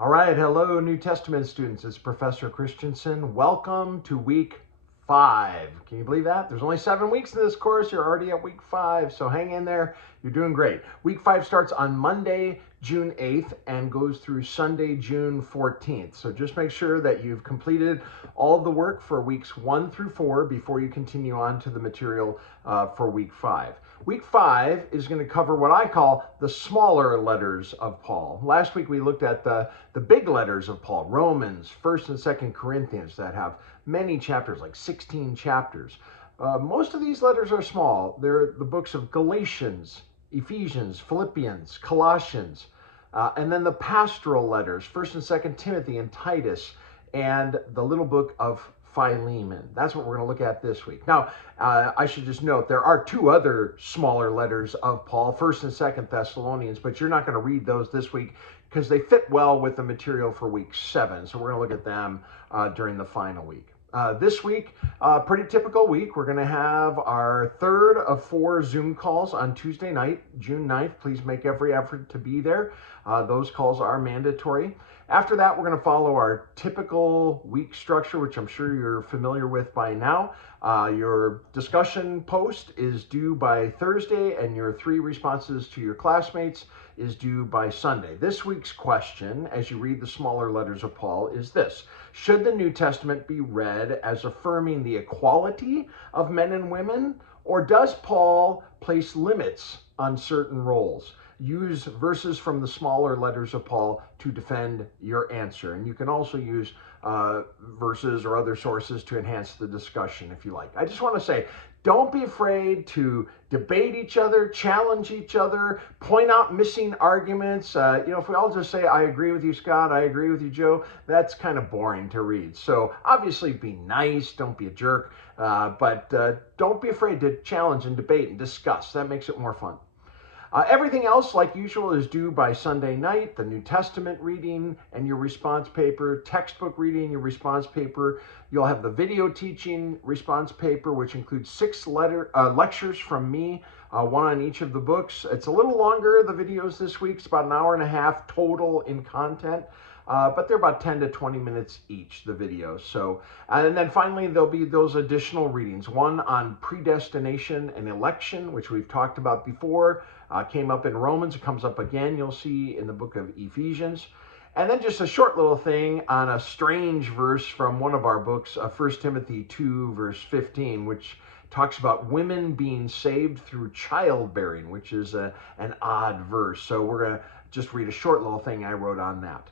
All right, hello, New Testament students. It's Professor Christensen. Welcome to week 5. Can you believe that? There's only 7 weeks in this course. You're already at week 5, so hang in there. You're doing great. Week 5 starts on Monday, June 8th, and goes through Sunday, June 14th. So just make sure that you've completed all of the work for weeks 1 through 4 before you continue on to the material for week 5. Week 5 is going to cover what I call the smaller letters of Paul. Last week we looked at the big letters of Paul, Romans, 1st and 2nd Corinthians, that have many chapters, like 16 chapters. Most of these letters are small. They're the books of Galatians, Ephesians, Philippians, Colossians, and then the pastoral letters, 1st and 2nd Timothy and Titus, and the little book of Philemon. That's what we're going to look at this week. Now, I should just note there are 2 other smaller letters of Paul, 1st and 2nd Thessalonians, but you're not going to read those this week because they fit well with the material for week 7. So we're going to look at them during the final week. This week, pretty typical week. We're going to have our 3rd of 4 Zoom calls on Tuesday night, June 9th. Please make every effort to be there. Those calls are mandatory. After that, we're going to follow our typical week structure, which I'm sure you're familiar with by now. Your discussion post is due by Thursday, and your 3 responses to your classmates is due by Sunday. This week's question, as you read the smaller letters of Paul, is this: should the New Testament be read as affirming the equality of men and women, or does Paul place limits on certain roles? Use verses from the smaller letters of Paul to defend your answer. And you can also use verses or other sources to enhance the discussion if you like. I just want to say, don't be afraid to debate each other, challenge each other, point out missing arguments. If we all just say, I agree with you, Scott, I agree with you, Joe, that's kind of boring to read. So obviously be nice, don't be a jerk, but don't be afraid to challenge and debate and discuss. That makes it more fun. Everything else, like usual, is due by Sunday night. The New Testament reading and your response paper, textbook reading, your response paper. You'll have the video teaching response paper, which includes 6 lectures from me, 1 on each of the books. It's a little longer, the videos this week. It's about an hour and a half total in content. But they're about 10 to 20 minutes each, the videos. So, and then finally, there'll be those additional readings. One on predestination and election, which we've talked about before, came up in Romans. It comes up again, you'll see, in the book of Ephesians. And then just a short little thing on a strange verse from one of our books, 1 Timothy 2, verse 15, which talks about women being saved through childbearing, which is an odd verse. So we're going to just read a short little thing I wrote on that.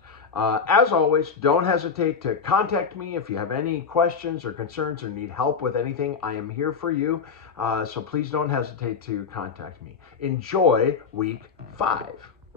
As always, don't hesitate to contact me if you have any questions or concerns or need help with anything. I am here for you, so please don't hesitate to contact me. Enjoy week 5.